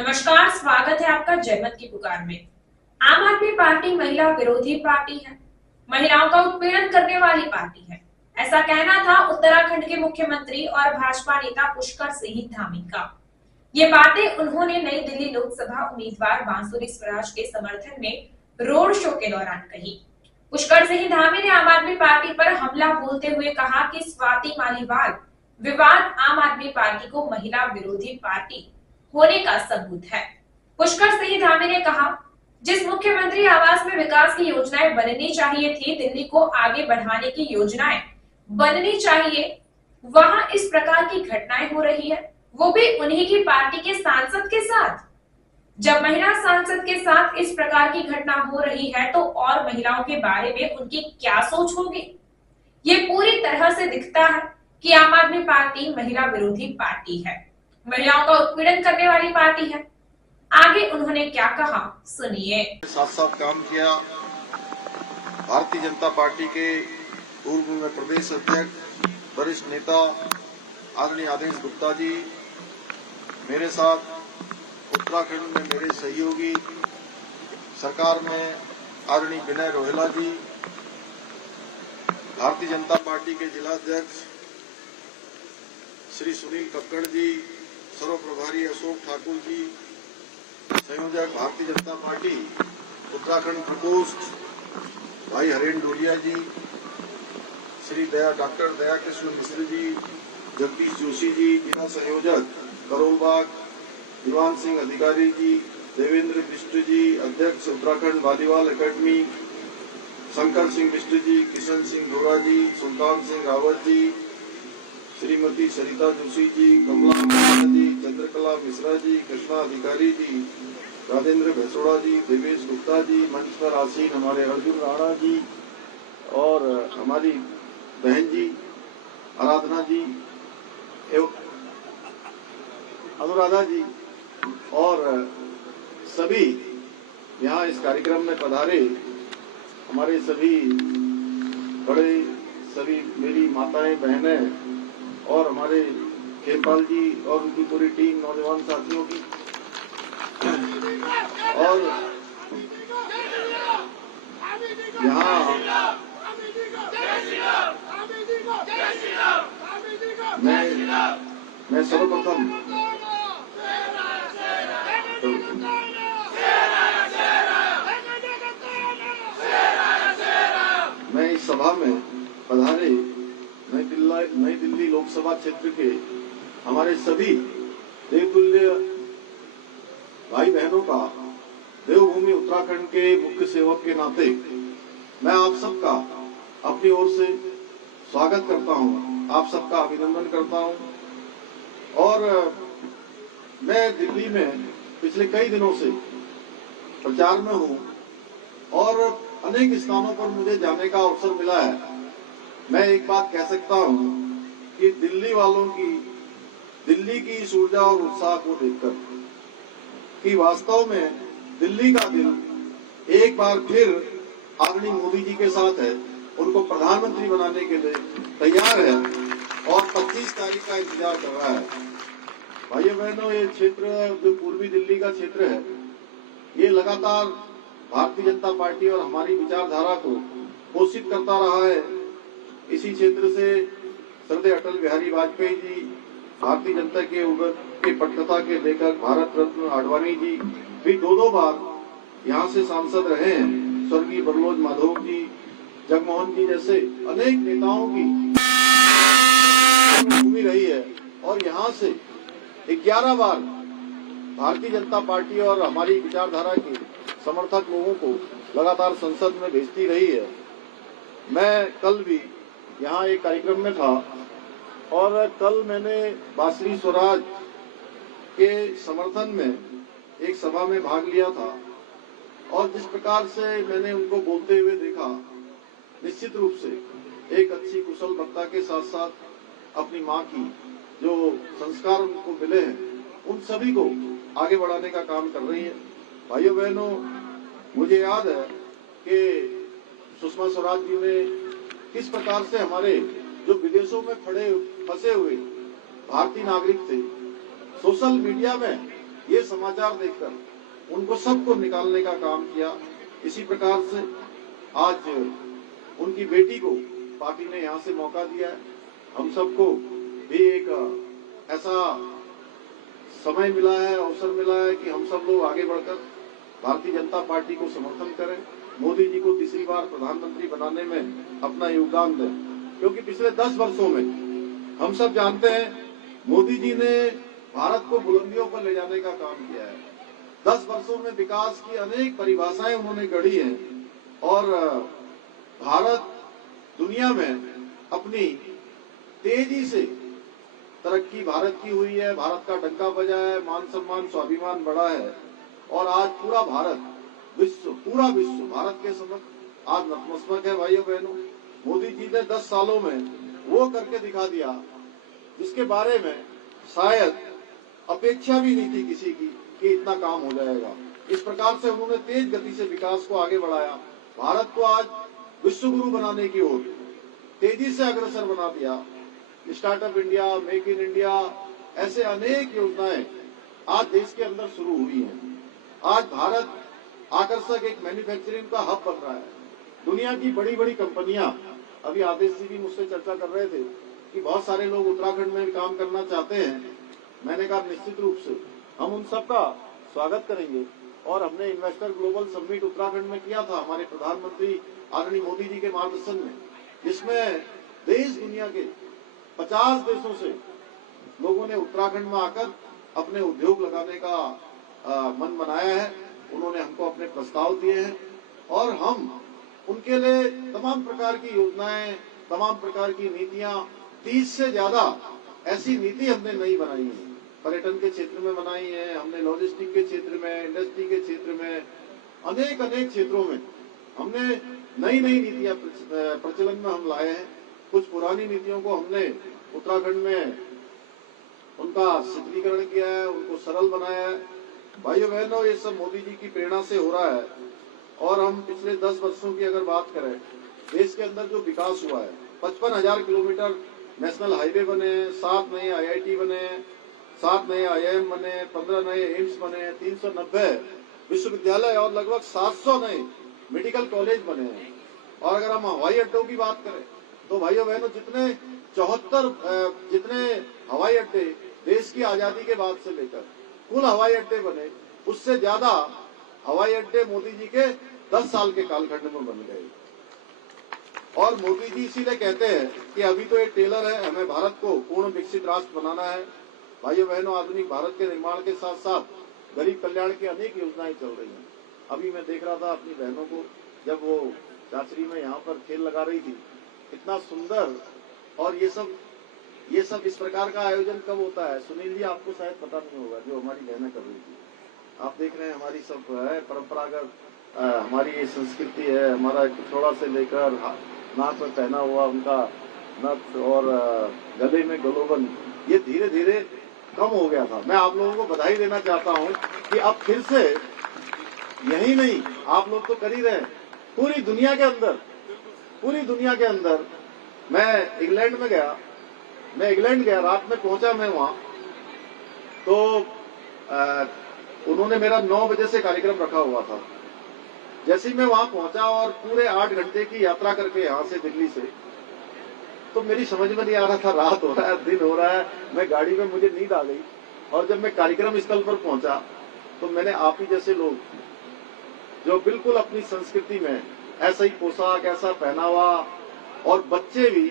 नमस्कार, स्वागत है आपका जनमत की पुकार में। आम आदमी पार्टी महिला विरोधी पार्टी है, महिलाओं का उत्पीड़न करने वाली पार्टी है, ऐसा कहना था उत्तराखंड के मुख्यमंत्री और भाजपा नेता पुष्कर सिंह धामी का। ये बातें उन्होंने नई दिल्ली लोकसभा उम्मीदवार बांसुरी स्वराज के समर्थन में रोड शो के दौरान कही। पुष्कर सिंह धामी ने आम आदमी पार्टी पर हमला बोलते हुए कहा कि स्वाति मालीवाल विवाद आम आदमी पार्टी को महिला विरोधी पार्टी होने का सबूत है। पुष्कर सिंह धामी ने कहा, जिस मुख्यमंत्री आवास में विकास की योजनाएं बननी चाहिए थी, दिल्ली को आगे बढ़ाने की योजनाएं बननी चाहिए, वहां इस प्रकार की घटनाएं हो रही है, वो भी उन्हीं की पार्टी के सांसद के साथ। जब महिला सांसद के साथ इस प्रकार की घटना हो रही है तो और महिलाओं के बारे में उनकी क्या सोच होगी। ये पूरी तरह से दिखता है कि आम आदमी पार्टी महिला विरोधी पार्टी है, महिलाओं का उत्पीड़न करने वाली पार्टी है। आगे उन्होंने क्या कहा, सुनिए। साथ साथ काम किया। भारतीय जनता पार्टी के पूर्व में प्रदेश अध्यक्ष वरिष्ठ नेता आदरणीय आदेश गुप्ता जी, मेरे साथ उत्तराखंड में मेरे सहयोगी सरकार में आदरणीय विनय रोहेला जी, भारतीय जनता पार्टी के जिला अध्यक्ष श्री सुनील कक्कड़ जी, सर्व प्रभारी अशोक ठाकुर जी, संयोजक भारतीय जनता पार्टी उत्तराखंड प्रकोष्ठ भाई हरेन डोलिया जी, श्री डॉक्टर दया कृष्ण मिश्र जी, जगदीश जोशी जी, जिला संयोजक करोलबाग दीवान सिंह अधिकारी जी, देवेंद्र बिष्ट जी, अध्यक्ष उत्तराखंड वालीबाल अकेडमी शंकर सिंह बिष्ट जी, किशन सिंह गोरा जी, सुल्तान सिंह रावत जी, श्रीमती सरिता जोशी जी, कमला मिश्रा जी, चंद्रकला मिश्रा जी, कृष्णा अधिकारी जी, राजेंद्र भैसोड़ा जी, देवेश गुप्ता जी, मंच पर आसीन हमारे अर्जुन राणा जी और हमारी बहन जी आराधना जी, अनुराधा जी और सभी यहाँ इस कार्यक्रम में पधारे हमारे सभी बड़े, सभी मेरी माताएं बहनें और हमारे खेमपाल जी और उनकी पूरी टीम नौजवान साथियों की, और यहाँ मैं सर्वप्रथम मैं इस सभा में पधारे नई दिल्ली लोकसभा क्षेत्र के हमारे सभी देवतुल्य भाई बहनों का देवभूमि उत्तराखंड के मुख्य सेवक के नाते मैं आप सबका अपनी ओर से स्वागत करता हूं, आप सबका अभिनंदन करता हूं। और मैं दिल्ली में पिछले कई दिनों से प्रचार में हूं और अनेक स्थानों पर मुझे जाने का अवसर मिला है। मैं एक बात कह सकता हूं कि दिल्ली वालों की, दिल्ली की इस ऊर्जा और उत्साह को देखकर कि वास्तव में दिल्ली का दिल एक बार फिर आदरणीय मोदी जी के साथ है, उनको प्रधानमंत्री बनाने के लिए तैयार है और 25 तारीख का इंतजार कर रहा है। भाइयों बहनों, ये क्षेत्र जो पूर्वी दिल्ली का क्षेत्र है, ये लगातार भारतीय जनता पार्टी और हमारी विचारधारा को पोषित करता रहा है। इसी क्षेत्र से श्रद्धेय अटल बिहारी वाजपेयी जी, भारतीय जनता के उभर के पटकथा के लेखक भारत रत्न आडवाणी जी भी दो बार यहाँ से सांसद रहे हैं। स्वर्गीय बरलोज माधव जी, जगमोहन जी जैसे अनेक नेताओं की भूमि रही है और यहाँ से 11 बार भारतीय जनता पार्टी और हमारी विचारधारा के समर्थक लोगों को लगातार संसद में भेजती रही है। मैं कल भी यहाँ एक कार्यक्रम में था और कल मैंने बांसुरी स्वराज के समर्थन में एक सभा में भाग लिया था और जिस प्रकार से मैंने उनको बोलते हुए देखा, निश्चित रूप से एक अच्छी कुशल वक्ता के साथ साथ अपनी माँ की जो संस्कार उनको मिले हैं, उन सभी को आगे बढ़ाने का काम कर रही है। भाइयों बहनों, मुझे याद है कि सुषमा स्वराज जी ने किस प्रकार से हमारे जो विदेशों में फंसे हुए भारतीय नागरिक थे, सोशल मीडिया में ये समाचार देखकर उनको सबको निकालने का काम किया। इसी प्रकार से आज उनकी बेटी को पार्टी ने यहाँ से मौका दिया है। हम सबको भी एक ऐसा समय मिला है, अवसर मिला है कि हम सब लोग आगे बढ़कर भारतीय जनता पार्टी को समर्थन करें, मोदी जी को तीसरी बार प्रधानमंत्री बनाने में अपना योगदान दें। क्योंकि पिछले 10 वर्षों में हम सब जानते हैं मोदी जी ने भारत को बुलंदियों पर ले जाने का काम किया है। 10 वर्षों में विकास की अनेक परिभाषाएं उन्होंने गढ़ी हैं और भारत दुनिया में अपनी तेजी से तरक्की भारत की हुई है। भारत का डंका बजा है, मान सम्मान स्वाभिमान बढ़ा है और आज पूरा भारत पूरा विश्व भारत के समक्ष आज नतमस्तक है। भाइयों बहनों, मोदी जी ने 10 सालों में वो करके दिखा दिया जिसके बारे में शायद अपेक्षा भी नहीं थी किसी की कि इतना काम हो जाएगा। इस प्रकार से उन्होंने तेज गति से विकास को आगे बढ़ाया, भारत को आज विश्व गुरु बनाने की ओर तेजी से अग्रसर बना दिया। Startup India, make in India, ऐसे अनेक योजनाएं आज देश के अंदर शुरू हुई हैं। आज भारत आकर्षक एक मैन्युफैक्चरिंग का हब बन रहा है। दुनिया की बड़ी बड़ी कंपनियां, अभी आदेश जी भी मुझसे चर्चा कर रहे थे कि बहुत सारे लोग उत्तराखंड में भी काम करना चाहते हैं। मैंने कहा निश्चित रूप से हम उन सबका स्वागत करेंगे और हमने इन्वेस्टर ग्लोबल समिट उत्तराखंड में किया था हमारे प्रधानमंत्री आदरणीय मोदी जी के मार्गदर्शन में, जिसमें देश दुनिया के 50 देशों से लोगों ने उत्तराखंड में आकर अपने उद्योग लगाने का मन बनाया है। उन्होंने हमको अपने प्रस्ताव दिए हैं और हम उनके लिए तमाम प्रकार की योजनाएं, तमाम प्रकार की नीतियां, 30 से ज्यादा ऐसी नीति हमने नई बनाई है। पर्यटन के क्षेत्र में बनाई है हमने, लॉजिस्टिक के क्षेत्र में, इंडस्ट्री के क्षेत्र में, अनेक क्षेत्रों में हमने नई नीतियां प्रचलन में हम लाए हैं। कुछ पुरानी नीतियों को हमने उत्तराखंड में उनका शिथिलीकरण किया है, उनको सरल बनाया है। भाइयों बहनों, ये सब मोदी जी की प्रेरणा से हो रहा है और हम पिछले 10 वर्षों की अगर बात करें, देश के अंदर जो विकास हुआ है, 55,000 किलोमीटर नेशनल हाईवे बने, 7 नए IIT बने, 7 नए IIM बने, 15 नए एम्स बने, 390 विश्वविद्यालय और लगभग 700 नए मेडिकल कॉलेज बने हैं। और अगर हम हवाई अड्डों की बात करें तो भाइयों बहनों, जितने हवाई अड्डे देश की आजादी के बाद से लेकर कुल हवाई अड्डे बने, उससे ज्यादा हवाई अड्डे मोदी जी के 10 साल के कालखंड में बन गए। और मोदी जी इसीलिए कहते हैं कि अभी तो एक टेलर है, हमें भारत को पूर्ण विकसित राष्ट्र बनाना है। भाइयों बहनों, आधुनिक भारत के निर्माण के साथ साथ गरीब कल्याण की अनेक योजनाएं चल रही हैं। अभी मैं देख रहा था अपनी बहनों को, जब वो चाचरी में यहाँ पर खेल लगा रही थी, इतना सुंदर। और ये सब इस प्रकार का आयोजन कब होता है सुनील जी, आपको शायद पता नहीं होगा, जो हमारी बहनें कर रही थी। आप देख रहे हैं हमारी सब है परंपरागत, हमारी ये संस्कृति है। हमारा पिछोड़ा से लेकर नाक में पहना हुआ उनका नथ और गले में गलोबन, ये धीरे धीरे कम हो गया था। मैं आप लोगों को बधाई देना चाहता हूँ कि अब फिर से, यही नहीं आप लोग तो कर ही रहे, पूरी दुनिया के अंदर मैं इंग्लैंड गया, रात में पहुंचा मैं वहां, तो उन्होंने मेरा 9 बजे से कार्यक्रम रखा हुआ था। जैसे ही मैं वहां पहुंचा और पूरे 8 घंटे की यात्रा करके यहाँ से दिल्ली से, तो मेरी समझ में नहीं आ रहा था रात हो रहा है दिन हो रहा है। मैं गाड़ी में, मुझे नींद आ गई और जब मैं कार्यक्रम स्थल पर पहुंचा तो मैंने आप ही जैसे लोग जो बिल्कुल अपनी संस्कृति में ऐसा ही पोशाक, ऐसा पहनावा, और बच्चे भी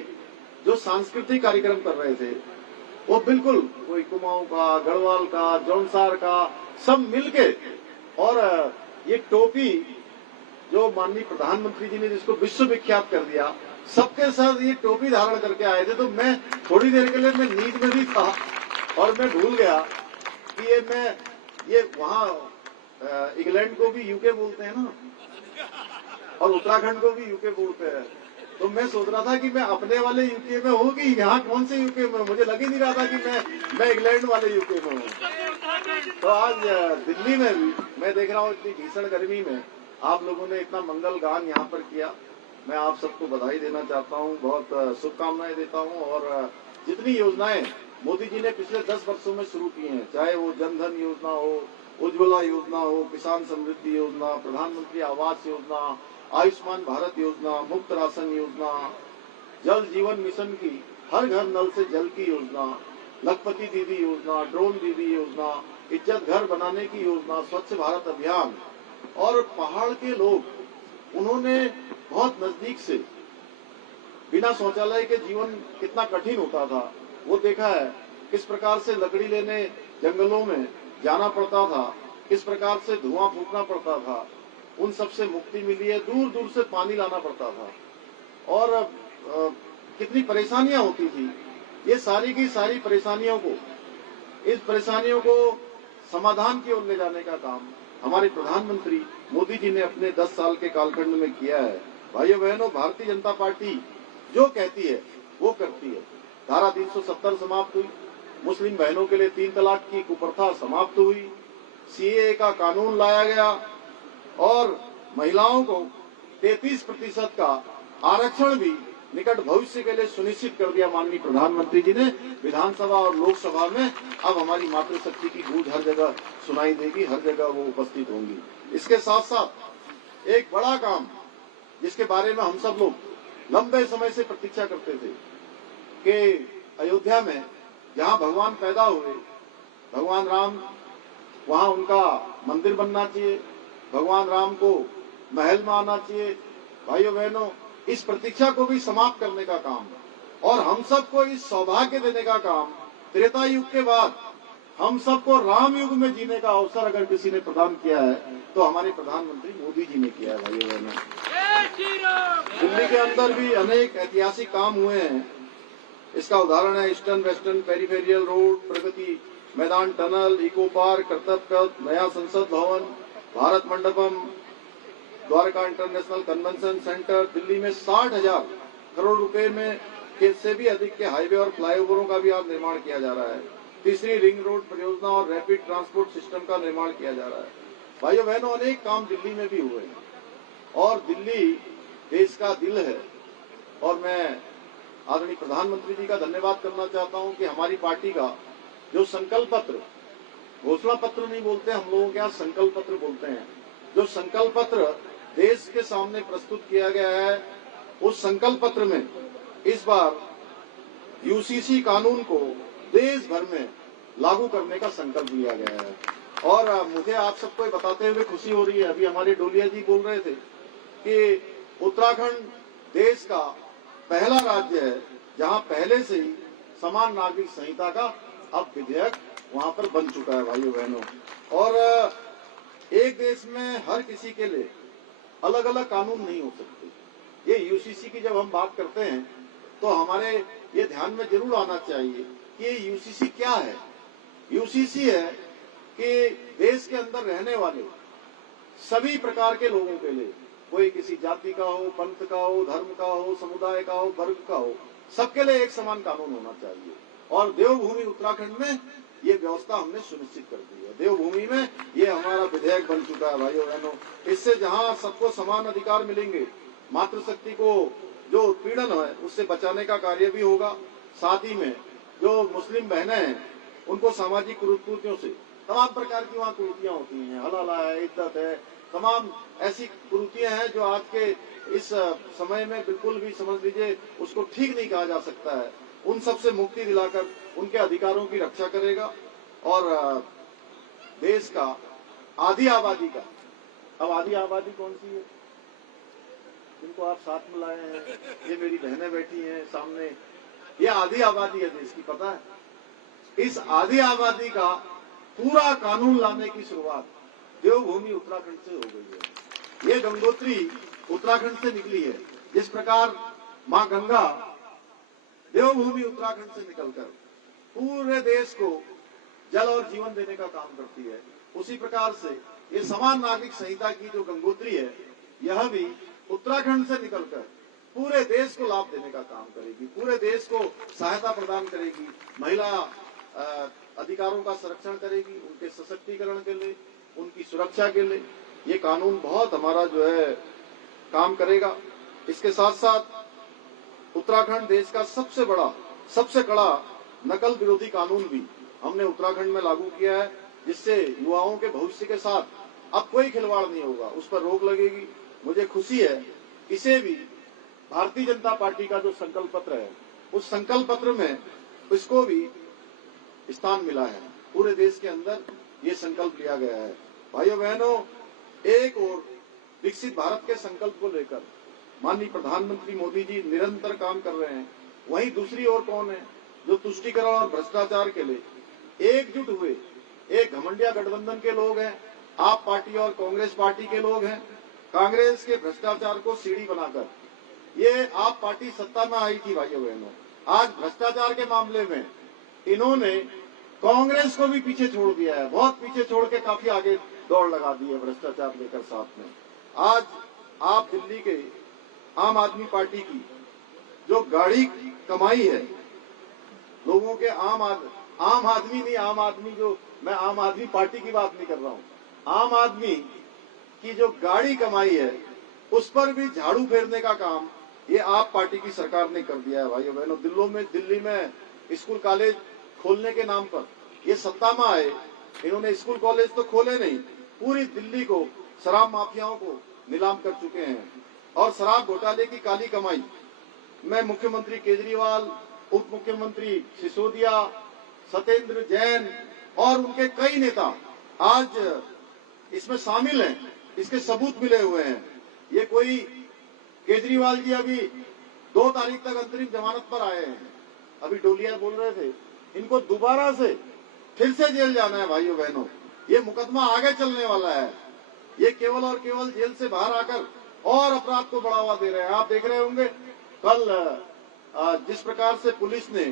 जो सांस्कृतिक कार्यक्रम कर रहे थे, वो बिल्कुल कोई कुमाऊं का, गढ़वाल का, जौनसार का, सब मिलके, और ये टोपी जो माननीय प्रधानमंत्री जी ने जिसको विश्व विख्यात कर दिया, सबके साथ ये टोपी धारण करके आए थे। तो मैं थोड़ी देर के लिए मैं नींद में भी था और मैं भूल गया कि ये वहां इंग्लैंड को भी यूके बोलते हैं ना, और उत्तराखंड को भी यूके बोलते हैं। तो मैं सोच रहा था कि मैं अपने वाले यूके में हूँ कि यहाँ कौन से यूके में, मुझे लग ही नहीं रहा था कि मैं इंग्लैंड वाले यूके में हूँ। तो आज दिल्ली में भी मैं देख रहा हूँ इतनी भीषण गर्मी में आप लोगों ने इतना मंगल गान यहाँ पर किया। मैं आप सबको बधाई देना चाहता हूँ, बहुत शुभकामनाएं देता हूँ। और जितनी योजनाएं मोदी जी ने पिछले 10 वर्षों में शुरू किए हैं, चाहे वो जनधन योजना हो, उज्ज्वला योजना हो, किसान समृद्धि योजना, प्रधानमंत्री आवास योजना, आयुष्मान भारत योजना, मुफ्त राशन योजना, जल जीवन मिशन की हर घर नल से जल की योजना, लखपति दीदी योजना, ड्रोन दीदी योजना, इज्जत घर बनाने की योजना, स्वच्छ भारत अभियान। और पहाड़ के लोग उन्होंने बहुत नजदीक से बिना शौचालय के जीवन कितना कठिन होता था वो देखा है। किस प्रकार से लकड़ी लेने जंगलों में जाना पड़ता था, किस प्रकार से धुआं फूकना पड़ता था, उन सब से मुक्ति मिली है। दूर दूर से पानी लाना पड़ता था और कितनी परेशानियां होती थी। ये सारी की सारी इस परेशानियों को समाधान की ओर ले जाने का काम हमारे प्रधानमंत्री मोदी जी ने अपने 10 साल के कालखंड में किया है। भाइयों बहनों, भारतीय जनता पार्टी जो कहती है वो करती है। धारा 370 समाप्त हुई, मुस्लिम बहनों के लिए 3 तलाक की कुप्रथा समाप्त हुई, सीएए का कानून लाया गया और महिलाओं को 33% का आरक्षण भी निकट भविष्य के लिए सुनिश्चित कर दिया माननीय प्रधानमंत्री जी ने। विधानसभा और लोकसभा में अब हमारी मातृशक्ति की गूंज हर जगह सुनाई देगी, हर जगह वो उपस्थित होंगी। इसके साथ साथ एक बड़ा काम जिसके बारे में हम सब लोग लंबे समय से प्रतीक्षा करते थे कि अयोध्या में जहां भगवान पैदा हुए, भगवान राम, वहां उनका मंदिर बनना चाहिए, भगवान राम को महल में आना चाहिए। भाइयों बहनों, इस प्रतीक्षा को भी समाप्त करने का काम और हम सबको इस सौभाग्य देने का काम त्रेता युग के बाद हम सबको राम युग में जीने का अवसर अगर किसी ने प्रदान किया है तो हमारे प्रधानमंत्री मोदी जी ने किया है। भाइयों बहनों, दिल्ली के अंदर भी अनेक ऐतिहासिक काम हुए हैं। इसका उदाहरण है eastern western peripheral road, Pragati Maidan tunnel, eco park, कर्तव्य पथ, नया संसद भवन, Bharat Mandapam, Dwarka international convention centre. Delhi में 60,000 करोड़ रुपए में से भी अधिक के हाईवे और फ्लाईओवरों का भी आज निर्माण किया जा रहा है। तीसरी रिंग रोड परियोजना और रैपिड ट्रांसपोर्ट सिस्टम का निर्माण किया जा रहा है। भाइयों बहनों, अनेक काम दिल्ली में भी हुए हैं और दिल्ली देश का दिल है। और मैं आदरणीय प्रधानमंत्री जी का धन्यवाद करना चाहता हूं कि हमारी पार्टी का जो संकल्प पत्र, घोषणा पत्र नहीं बोलते हम लोगों के यहाँ, संकल्प पत्र बोलते हैं, जो संकल्प पत्र देश के सामने प्रस्तुत किया गया है, उस संकल्प पत्र में इस बार यूसीसी कानून को देश भर में लागू करने का संकल्प लिया गया है। और मुझे आप सबको बताते हुए खुशी हो रही है, अभी हमारे डोलिया जी बोल रहे थे कि उत्तराखंड देश का पहला राज्य है जहां पहले से ही समान नागरिक संहिता का अब विधेयक वहां पर बन चुका है। भाइयों बहनों, और एक देश में हर किसी के लिए अलग अलग कानून नहीं हो सकते। ये यूसीसी की जब हम बात करते हैं तो हमारे ये ध्यान में जरूर आना चाहिए कि ये यूसीसी क्या है। यूसीसी है कि देश के अंदर रहने वाले सभी प्रकार के लोगों के लिए, कोई किसी जाति का हो, पंथ का हो, धर्म का हो, समुदाय का हो, वर्ग का हो, सबके लिए एक समान कानून होना चाहिए। और देवभूमि उत्तराखंड में ये व्यवस्था हमने सुनिश्चित कर दी है। देवभूमि में ये हमारा विधेयक बन चुका है। भाइयों बहनों, इससे जहां सबको समान अधिकार मिलेंगे, मातृशक्ति को जो उत्पीड़न है उससे बचाने का कार्य भी होगा। साथ ही में जो मुस्लिम बहनें हैं उनको सामाजिक कुरीतियों से, तमाम प्रकार की वहाँ कुरीतियां होती हैं, हलाला है, इद्दत है, तमाम ऐसी कुरीतियां हैं जो आज के इस समय में बिल्कुल भी समझ लीजिए उसको ठीक नहीं कहा जा सकता है। उन सब से मुक्ति दिलाकर उनके अधिकारों की रक्षा करेगा और देश का आधी आबादी का, अब आधी आबादी कौन सी है जिनको आप साथ में लाए हैं, ये मेरी बहनें बैठी हैं सामने, ये आधी आबादी है देश की, पता है। इस आधी आबादी का पूरा कानून लाने की शुरुआत देवभूमि उत्तराखंड से हो गई है। ये गंगोत्री उत्तराखंड से निकली है। जिस प्रकार मां गंगा देवभूमि उत्तराखंड से निकलकर पूरे देश को जल और जीवन देने का काम करती है, उसी प्रकार से ये समान नागरिक संहिता की जो गंगोत्री है, यह भी उत्तराखंड से निकलकर पूरे देश को लाभ देने का काम करेगी, पूरे देश को सहायता प्रदान करेगी, महिला अधिकारों का संरक्षण करेगी, उनके सशक्तिकरण के लिए, उनकी सुरक्षा के लिए ये कानून बहुत हमारा जो है काम करेगा। इसके साथ साथ उत्तराखंड देश का सबसे बड़ा, सबसे कड़ा नकल विरोधी कानून भी हमने उत्तराखंड में लागू किया है, जिससे युवाओं के भविष्य के साथ अब कोई खिलवाड़ नहीं होगा, उस पर रोक लगेगी। मुझे खुशी है, इसे भी भारतीय जनता पार्टी का जो संकल्प पत्र है, उस संकल्प पत्र में इसको भी स्थान मिला है। पूरे देश के अंदर ये संकल्प लिया गया है। भाइयों बहनों, एक और विकसित भारत के संकल्प को लेकर माननीय प्रधानमंत्री मोदी जी निरंतर काम कर रहे हैं। वहीं दूसरी ओर कौन है जो तुष्टीकरण और भ्रष्टाचार के लिए एकजुट हुए? एक घमंडिया गठबंधन के लोग हैं, आप पार्टी और कांग्रेस पार्टी के लोग हैं। कांग्रेस के भ्रष्टाचार को सीढ़ी बनाकर ये आप पार्टी सत्ता में आई थी। भाइयों बहनों, आज भ्रष्टाचार के मामले में इन्होंने कांग्रेस को भी पीछे छोड़ दिया है, बहुत पीछे छोड़ के काफी आगे दौड़ लगा दी है भ्रष्टाचार लेकर साथ में। आज आप दिल्ली के आम आदमी पार्टी की जो गाड़ी कमाई है, लोगों के आम आदमी नहीं, आम आदमी जो, मैं आम आदमी पार्टी की बात नहीं कर रहा हूं, आम आदमी की जो गाड़ी कमाई है उस पर भी झाड़ू फेरने का काम ये आप पार्टी की सरकार ने कर दिया है। भाइयों बहनों, दिल्ली में स्कूल कॉलेज खोलने के नाम पर ये सत्ता में आए, इन्होंने स्कूल कॉलेज तो खोले नहीं, पूरी दिल्ली को शराब माफियाओं को नीलाम कर चुके हैं। और शराब घोटाले की काली कमाई में मुख्यमंत्री केजरीवाल, उप मुख्यमंत्री सिसोदिया, सत्येंद्र जैन और उनके कई नेता आज इसमें शामिल हैं। इसके सबूत मिले हुए हैं। ये कोई केजरीवाल जी अभी 2 तारीख तक अंतरिम जमानत पर आए हैं। अभी डोलिया बोल रहे थे, इनको दोबारा से फिर से जेल जाना है। भाइयों बहनों, ये मुकदमा आगे चलने वाला है। ये केवल और केवल जेल से बाहर आकर और अपराध को बढ़ावा दे रहे हैं। आप देख रहे होंगे कल जिस प्रकार से पुलिस ने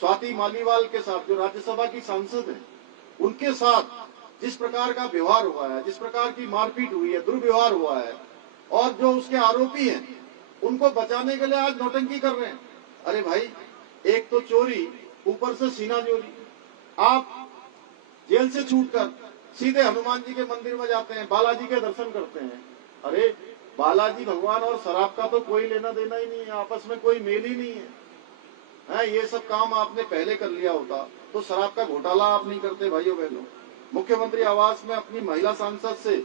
स्वाति मालीवाल के साथ, जो राज्यसभा की सांसद है, उनके साथ जिस प्रकार का व्यवहार हुआ है, जिस प्रकार की मारपीट हुई है, दुर्व्यवहार हुआ है, और जो उसके आरोपी हैं उनको बचाने के लिए आज नौटंकी कर रहे हैं। अरे भाई, एक तो चोरी, ऊपर से सीना चोरी। आप जेल से छूटकर सीधे हनुमान जी के मंदिर में जाते हैं, बालाजी के दर्शन करते हैं। अरे बालाजी भगवान और शराब का तो कोई लेना देना ही नहीं है, आपस में कोई मेल ही नहीं है। ये सब काम आपने पहले कर लिया होता तो शराब का घोटाला आप नहीं करते। भाइयों बहनों, मुख्यमंत्री आवास में अपनी महिला सांसद से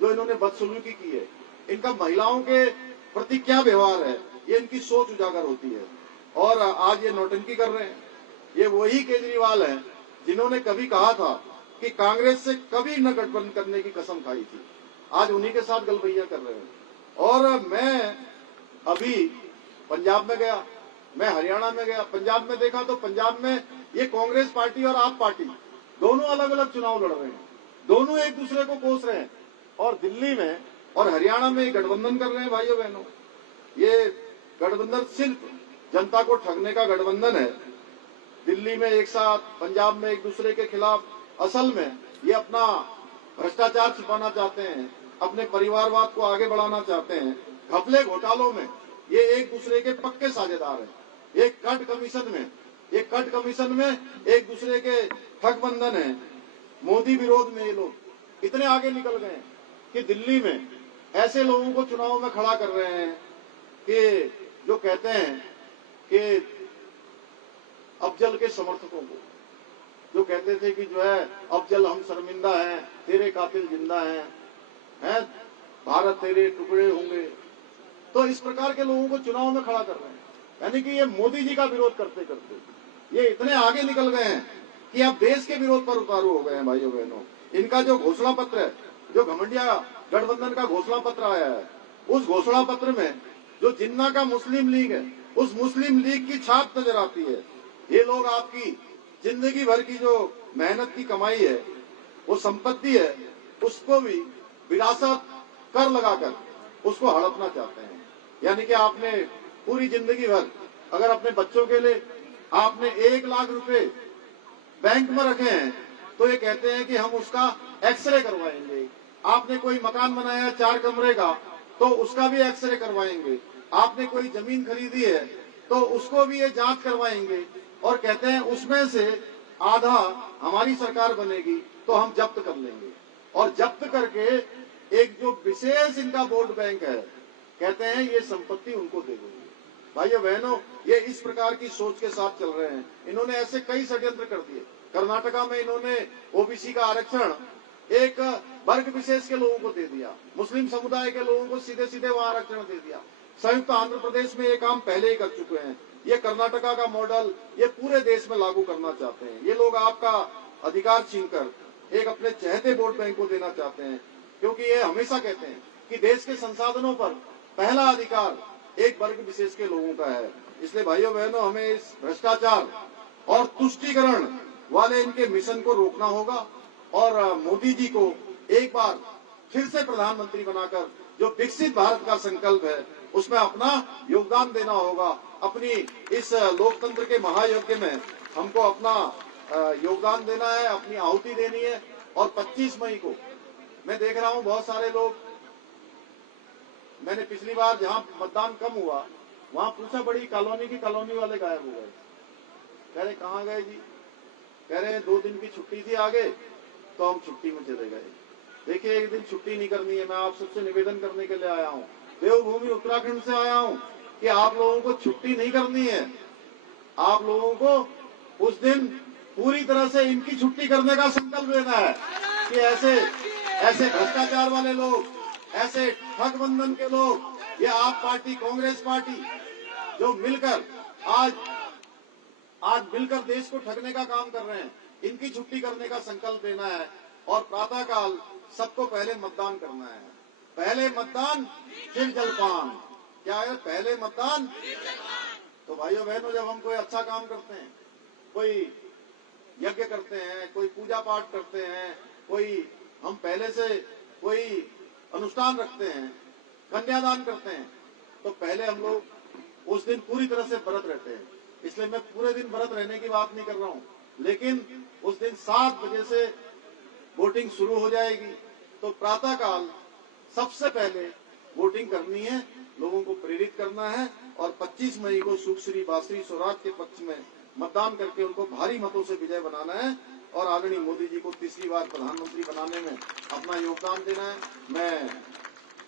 जो इन्होंने बदसलूकी की है, इनका महिलाओं के प्रति क्या व्यवहार है, ये इनकी सोच उजागर होती है। और आज ये नौटंकी कर रहे हैं। ये वही केजरीवाल हैं जिन्होंने कभी कहा था कि कांग्रेस से कभी न गठबंधन करने की कसम खाई थी। आज उन्हीं के साथ गलबैया कर रहे हैं। और मैं अभी पंजाब में गया, मैं हरियाणा में गया, पंजाब में देखा तो पंजाब में ये कांग्रेस पार्टी और आप पार्टी दोनों अलग अलग चुनाव लड़ रहे हैं, दोनों एक दूसरे को कोस रहे हैं। और दिल्ली में और हरियाणा में गठबंधन कर रहे हैं। भाइयों बहनों, ये गठबंधन सिर्फ जनता को ठगने का गठबंधन है। दिल्ली में एक साथ, पंजाब में एक दूसरे के खिलाफ। असल में ये अपना भ्रष्टाचार छिपाना चाहते हैं, अपने परिवारवाद को आगे बढ़ाना चाहते हैं। घपले घोटालों में ये एक दूसरे के पक्के साझेदार हैं। एक कट कमीशन में एक दूसरे के ठगबंधन है। मोदी विरोध में ये लोग इतने आगे निकल गए कि दिल्ली में ऐसे लोगों को चुनाव में खड़ा कर रहे हैं कि जो कहते हैं कि अफजल के समर्थकों को, जो कहते थे कि जो है अफजल हम शर्मिंदा हैं, तेरे कातिल जिंदा हैं, भारत तेरे टुकड़े होंगे। तो इस प्रकार के लोगों को चुनाव में खड़ा कर रहे हैं। यानी कि ये मोदी जी का विरोध करते करते ये इतने आगे निकल गए हैं कि अब देश के विरोध पर उतारू हो गए हैं। भाइयों बहनों, इनका जो घोषणा पत्र है, जो घमंडिया गठबंधन का घोषणा पत्र आया है, उस घोषणा पत्र में जो जिन्ना का मुस्लिम लीग है, उस मुस्लिम लीग की छाप नजर आती है। ये लोग आपकी जिंदगी भर की जो मेहनत की कमाई है, वो संपत्ति है, उसको भी विरासत कर लगाकर उसको हड़पना चाहते हैं। यानी कि आपने पूरी जिंदगी भर अगर अपने बच्चों के लिए आपने 1 लाख रुपए बैंक में रखे हैं, तो ये कहते हैं कि हम उसका एक्सरे करवाएंगे। आपने कोई मकान बनाया 4 कमरे का, तो उसका भी एक्सरे करवाएंगे। आपने कोई जमीन खरीदी है तो उसको भी ये जांच करवाएंगे और कहते हैं उसमें से आधा हमारी सरकार बनेगी तो हम जब्त कर लेंगे। और जब्त करके एक जो विशेष इनका वोट बैंक है, कहते हैं ये संपत्ति उनको दे देंगे। भाइयों बहनों, ये इस प्रकार की सोच के साथ चल रहे हैं। इन्होंने ऐसे कई षड्यंत्र कर दिए। कर्नाटका में इन्होंने ओबीसी का आरक्षण एक वर्ग विशेष के लोगों को दे दिया, मुस्लिम समुदाय के लोगों को सीधे सीधे वहां आरक्षण दे दिया। संयुक्त आंध्र प्रदेश में ये काम पहले ही कर चुके हैं। ये कर्नाटका का मॉडल ये पूरे देश में लागू करना चाहते हैं। ये लोग आपका अधिकार छीनकर एक अपने चहेते वोट बैंक को देना चाहते हैं, क्योंकि ये हमेशा कहते हैं कि देश के संसाधनों पर पहला अधिकार एक वर्ग विशेष के लोगों का है। इसलिए भाइयों बहनों, हमें इस भ्रष्टाचार और तुष्टीकरण वाले इनके मिशन को रोकना होगा और मोदी जी को एक बार फिर से प्रधानमंत्री बनाकर जो विकसित भारत का संकल्प है उसमें अपना योगदान देना होगा। अपनी इस लोकतंत्र के महायज्ञ में हमको अपना योगदान देना है, अपनी आहुति देनी है। और 25 मई को मैं देख रहा हूं बहुत सारे लोग, मैंने पिछली बार जहां मतदान कम हुआ वहां पूछा, बड़ी कॉलोनी की कॉलोनी वाले गायब हो गए। कह रहे कहाँ गए जी? कह रहे 2 दिन की छुट्टी थी आगे, तो हम छुट्टी में चले गए। देखिए, एक दिन छुट्टी नहीं करनी है। मैं आप सबसे निवेदन करने के लिए आया हूँ, देवभूमि उत्तराखंड से आया हूँ कि आप लोगों को छुट्टी नहीं करनी है। आप लोगों को उस दिन पूरी तरह से इनकी छुट्टी करने का संकल्प लेना है कि ऐसे भ्रष्टाचार वाले लोग, ऐसे ठग बंधन के लोग, ये आप पार्टी, कांग्रेस पार्टी जो मिलकर आज मिलकर देश को ठगने का काम कर रहे हैं, इनकी छुट्टी करने का संकल्प लेना है। और प्रातःकाल सबको पहले मतदान करना है। पहले मतदान फिर जलपान। क्या है? पहले मतदान। तो भाइयों बहनों, जब हम कोई अच्छा काम करते हैं, कोई यज्ञ करते हैं, कोई पूजा पाठ करते हैं, हम पहले से कोई अनुष्ठान रखते हैं, कन्यादान करते हैं, तो पहले हम लोग उस दिन पूरी तरह से व्रत रहते हैं। इसलिए मैं पूरे दिन व्रत रहने की बात नहीं कर रहा हूँ, लेकिन उस दिन 7 बजे से वोटिंग शुरू हो जाएगी। तो प्रातःकाल सबसे पहले वोटिंग करनी है, लोगों को प्रेरित करना है और 25 मई को सुश्री बाश्री स्वराज के पक्ष में मतदान करके उनको भारी मतों से विजय बनाना है और आदरणीय मोदी जी को तीसरी बार प्रधानमंत्री बनाने में अपना योगदान देना है। मैं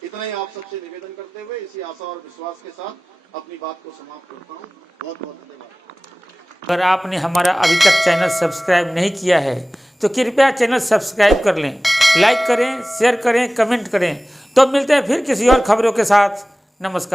इतना ही आप सबसे निवेदन करते हुए इसी आशा और विश्वास के साथ अपनी बात को समाप्त करता हूँ। बहुत बहुत धन्यवाद। अगर आपने हमारा अभी तक चैनल सब्सक्राइब नहीं किया है तो कृपया चैनल सब्सक्राइब कर लें, लाइक करें, शेयर करें, कमेंट करें। तो मिलते हैं फिर किसी और खबरों के साथ। नमस्कार।